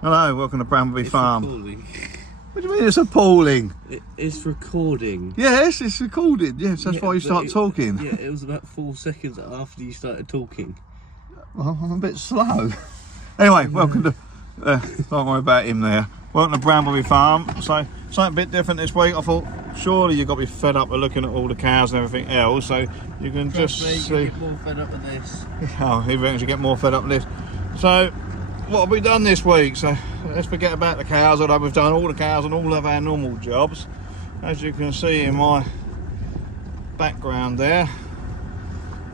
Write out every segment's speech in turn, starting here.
Hello, welcome to Brambleby Farm. Recording. What do you mean it's appalling? It's recording. Yes, it's recorded. Yes, that's why you start talking. Yeah, it was about 4 seconds after you started talking. Well, I'm a bit slow. Anyway, welcome to... don't worry about him there. Welcome to Brambleby Farm. So, something a bit different this week. I thought, surely you've got to be fed up with looking at all the cows and everything else. So, you can just see... You get more fed up with this. Oh, he reckons you get more fed up with this. So, what have we done this week? So, let's forget about the cows, although we've done all the cows and all of our normal jobs. As you can see in my background there,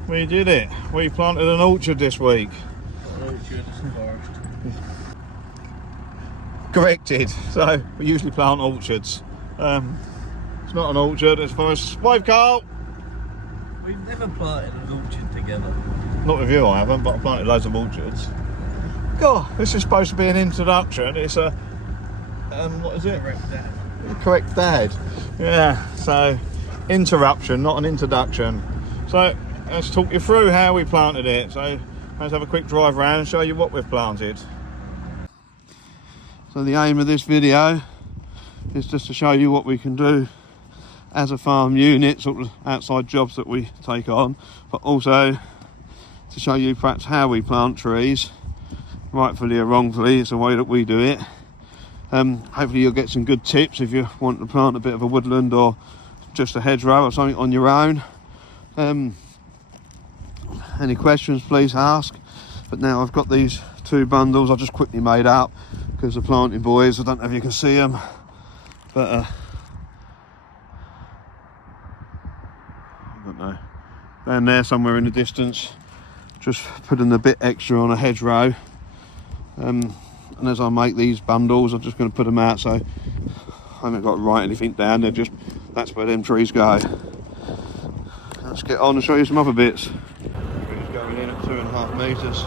we did it. We planted an orchard this week. An orchard, it's a forest. Corrected. So, we usually plant orchards. It's not an orchard, it's a forest. Wave, Carl! We've never planted an orchard together. Not with you, I haven't, but I planted loads of orchards. God, this is supposed to be an introduction. It's a, what is it? Correct dad. Correct dad. Yeah, so interruption, not an introduction. So let's talk you through how we planted it. So let's have a quick drive around and show you what we've planted. So the aim of this video is just to show you what we can do as a farm unit, sort of outside jobs that we take on, but also to show you perhaps how we plant trees. Rightfully or wrongfully, it's the way that we do it. Hopefully you'll get some good tips if you want to plant a bit of a woodland or just a hedgerow or something on your own. Any questions, please ask. But now I've got these two bundles I've just quickly made up because the planting boys, I don't know if you can see them, but I don't know, down there somewhere in the distance, just putting a bit extra on a hedgerow. And as I make these bundles, I'm just going to put them out, so I haven't got to write anything down. They're just, that's where them trees go. Let's get on and show you some other bits. Trees going in at 2.5 metres.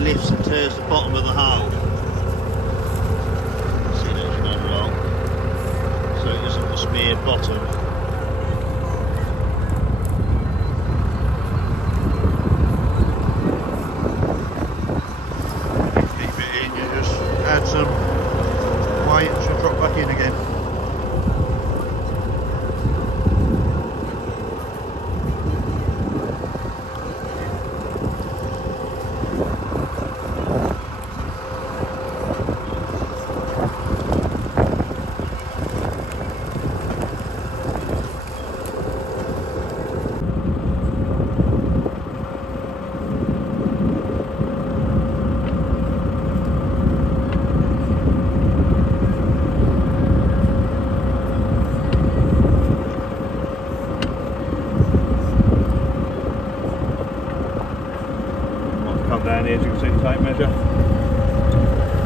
Lifts and tears the bottom of the hole. See that as you go along, so it isn't a smeared bottom. Keep it in, you just add some weight and she'll drop back in again. Down here, as you can see the tape measure.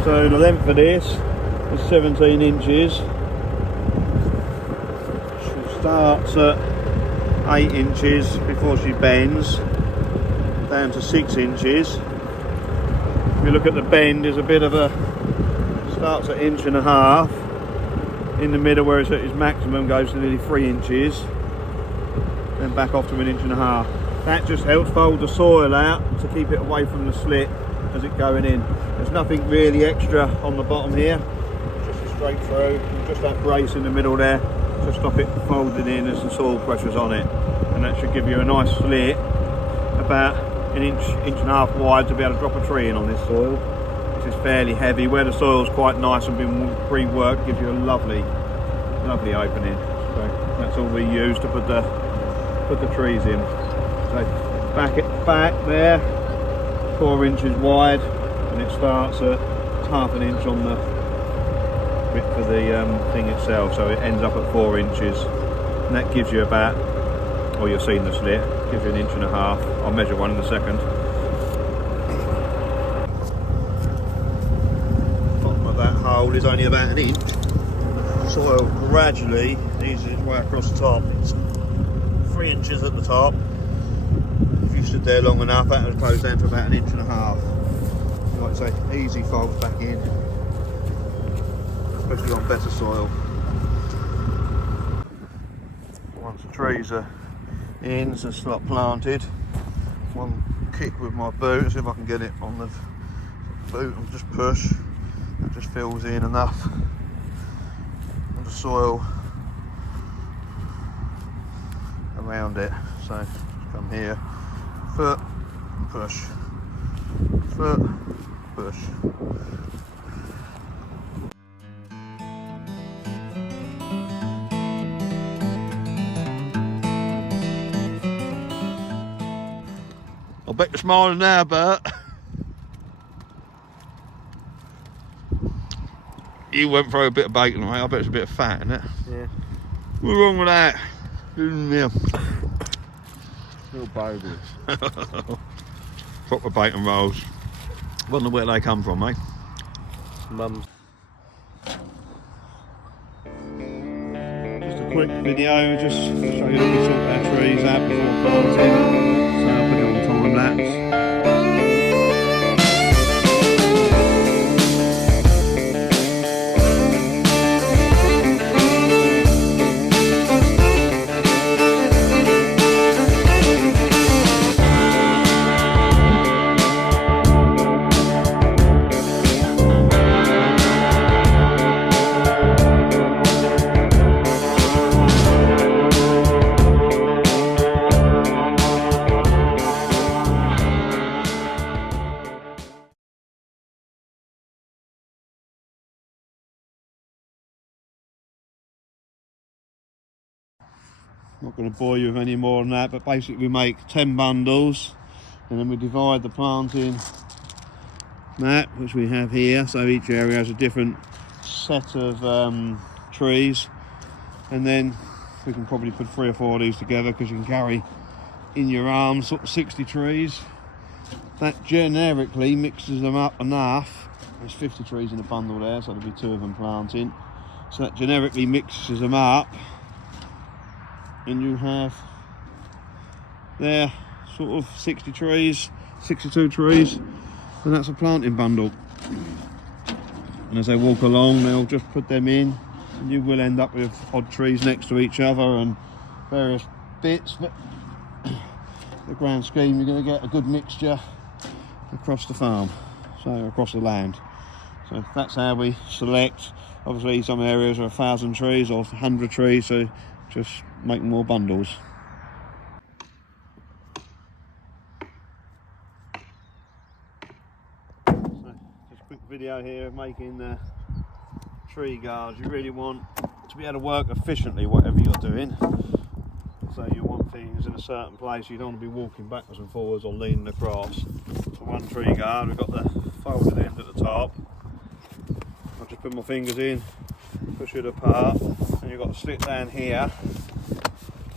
So the length of this is 17 inches. She starts at 8 inches before she bends down to 6 inches. If you look at the bend, there's a bit of a, starts at 1.5 inches. In the middle where it's at its maximum goes to nearly 3 inches. Then back off to 1.5 inches. That just helps fold the soil out to keep it away from the slit as it's going in. There's nothing really extra on the bottom here, just a straight through, and just that brace in the middle there to stop it folding in as the soil pressure's on it. And that should give you a nice slit, about 1.5 inches wide, to be able to drop a tree in on this soil. This is fairly heavy. Where the soil's quite nice and been pre-worked, gives you a lovely opening. So that's all we use to put the trees in. So back there, 4 inches wide, and it starts at 1/2 inch on the width of the thing itself, so it ends up at 4 inches, and that gives you about, oh, you've seen the slit, gives you 1.5 inches. I'll measure one in a second. Bottom of that hole is only about 1 inch. Soil gradually eases its way across the top. It's 3 inches at the top. If you you've stood there long enough, that will close down to about 1.5 inches. Like I say, easy folds back in, especially on better soil. Once the trees are in, so start planted, one kick with my boot, see if I can get it on the boot and just push. It just fills in enough of the soil around it. So just come here, foot, push, foot, push. I bet you're smiling now, Bert. You went for a bit of bacon, mate. I bet it's a bit of fat in it. Yeah. What's wrong with that? Yeah. Little babies. Proper bacon rolls. Wonder where they come from, mate. Mum's. Just a quick video, just show you that we sort our trees out before planting. So I'll put it on time lapse. Not going to bore you with any more than that, but basically we make 10 bundles and then we divide the planting mat, which we have here, so each area has a different set of trees, and then we can probably put 3 or 4 of these together because you can carry in your arms sort of 60 trees. That generically mixes them up enough. There's 50 trees in a bundle there, so there'll be 2 of them planting, so that generically mixes them up. And you have there sort of 60 trees, 62 trees, and that's a planting bundle. And as they walk along, they'll just put them in, and you will end up with odd trees next to each other and various bits, but the grand scheme, you're going to get a good mixture across the farm, so across the land. So that's how we select. Obviously some areas are 1,000 trees or 100 trees, so just make more bundles. So just a quick video here of making the tree guards. You really want to be able to work efficiently whatever you're doing. So you want things in a certain place, you don't want to be walking backwards and forwards or leaning across. For one tree guard we've got the folded end at the top. I'll just put my fingers in, push it apart, and you've got a slit down here.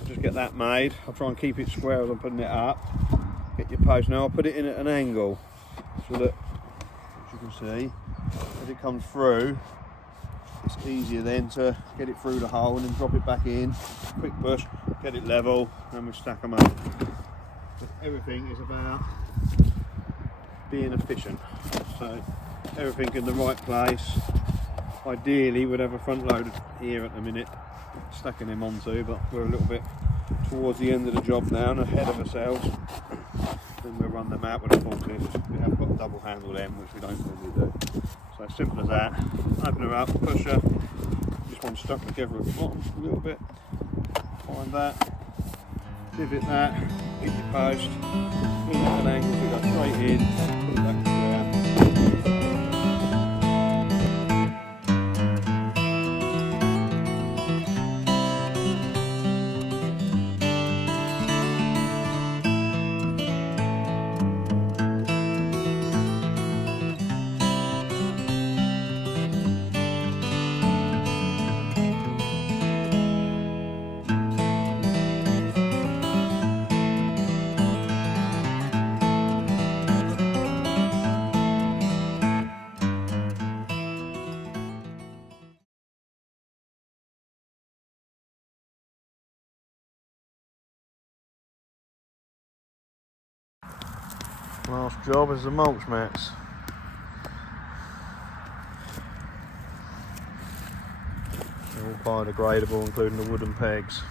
Just get that made. I'll try and keep it square as I'm putting it up. Get your post. Now I'll put it in at an angle so that, as you can see, as it comes through, it's easier then to get it through the hole and then drop it back in. Quick push, get it level, and we stack them up. But everything is about being efficient. So everything in the right place. Ideally we'd have a front load here at the minute, stacking them onto, but we're a little bit towards the end of the job now and ahead of ourselves. Then we'll run them out with a forklift. We have got a double handle end, which we don't normally do. So as simple as that. Open her up, push her, just one stuck together at the bottom a little bit. Find that, pivot that, hit your post, in at an angle, so you go straight in, put it back square. Last job is the mulch mats. They're all biodegradable, including the wooden pegs.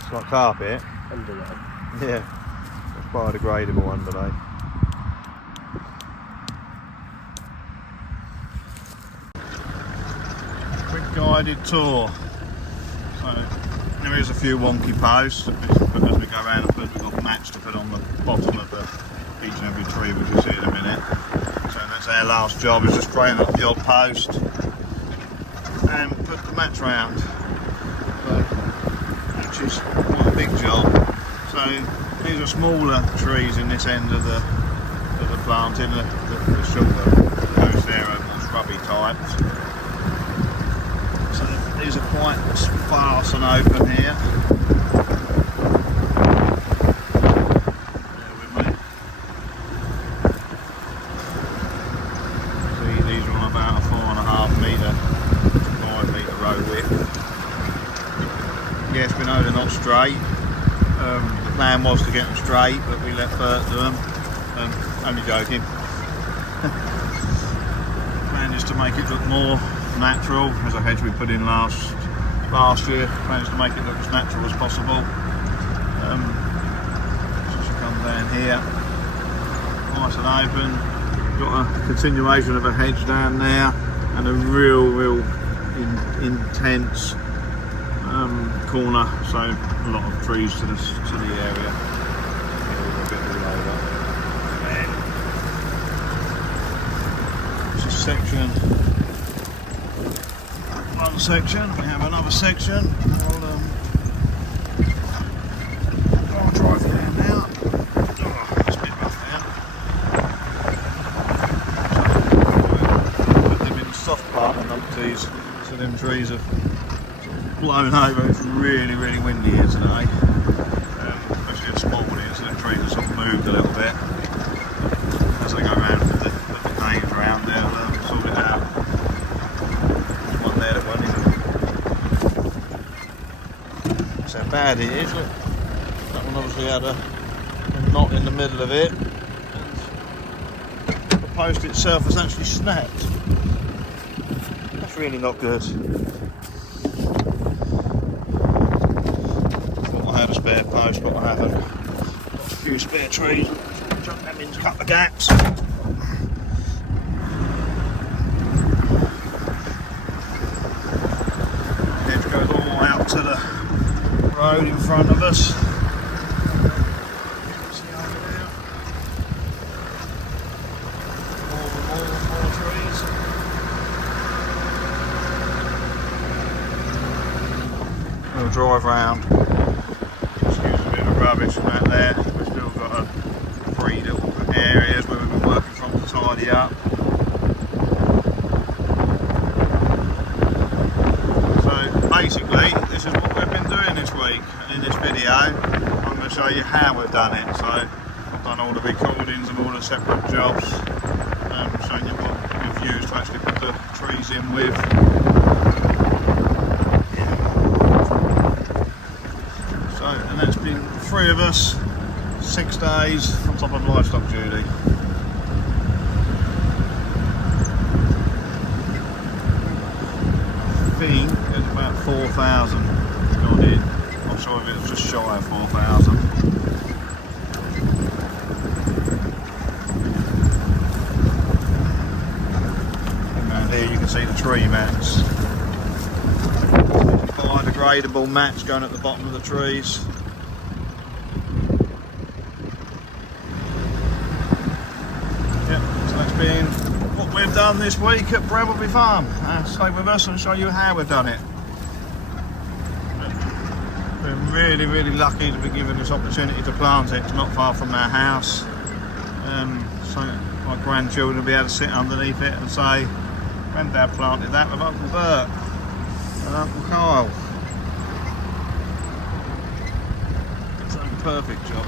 It's like carpet. Underlay. Yeah, it's biodegradable underlay. Quick guided tour. So there is a few wonky posts as we go around and we've got mats to put on the bottom of each and every tree, which you'll see in a minute. So that's our last job, is just straighten up the odd post and put the mats round. Which is quite a big job. So these are smaller trees in this end of the planting, the shorter posts there are more shrubby types. So these are quite sparse and open here. Bear with me. See, these are on about a 4.5 metre, 5 metre row width. Yes, we know they're not straight. The plan was to get them straight, but we let Bert do them. Only joking. Plan is to make it look more natural. There's a hedge we put in last year. Plan is to make it look as natural as possible. So she come down here, nice and open. Got a continuation of a hedge down there, and a real intense corner, so a lot of trees to the area. A bit all over. It's a section, one section. We have another section. I'll drive down now. Oh, it's a bit rough now. Put them in the soft part of the numpties, so them trees are blown over. It's really windy here today, especially this morning, so the trees have sort of moved a little bit. As I go around with the names around, they'll sort it out. There's one there that won't even. That's how bad it is. Look, that one obviously had a knot in the middle of it, and the post itself has actually snapped. That's really not good. I had a spare post, but I haven't. Got a few spare trees. Chuck them in to cut the gaps. The hedge goes all out to the road in front of us. See over there. More trees. We'll drive round. Rubbish and that there. We've still got 3 little areas where we've been working from to tidy up. So basically this is what we've been doing this week, and in this video I'm going to show you how we've done it. So I've done all the recordings of all the separate jobs, showing you what we've used to actually put the trees in with. And that's been 3 of us, 6 days on top of livestock duty. I think it's about 4,000 gone in. Not sure if it was just shy of 4,000. And down here you can see the tree mats. Biodegradable mats going at the bottom of the trees. Yep, so that's been what we've done this week at Brembleby Farm. Stay with us and show you how we've done it. We're really lucky to be given this opportunity to plant it. It's not far from our house, so my grandchildren will be able to sit underneath it and say, Granddad planted that with Uncle Bert and Uncle Kyle. It's a perfect job.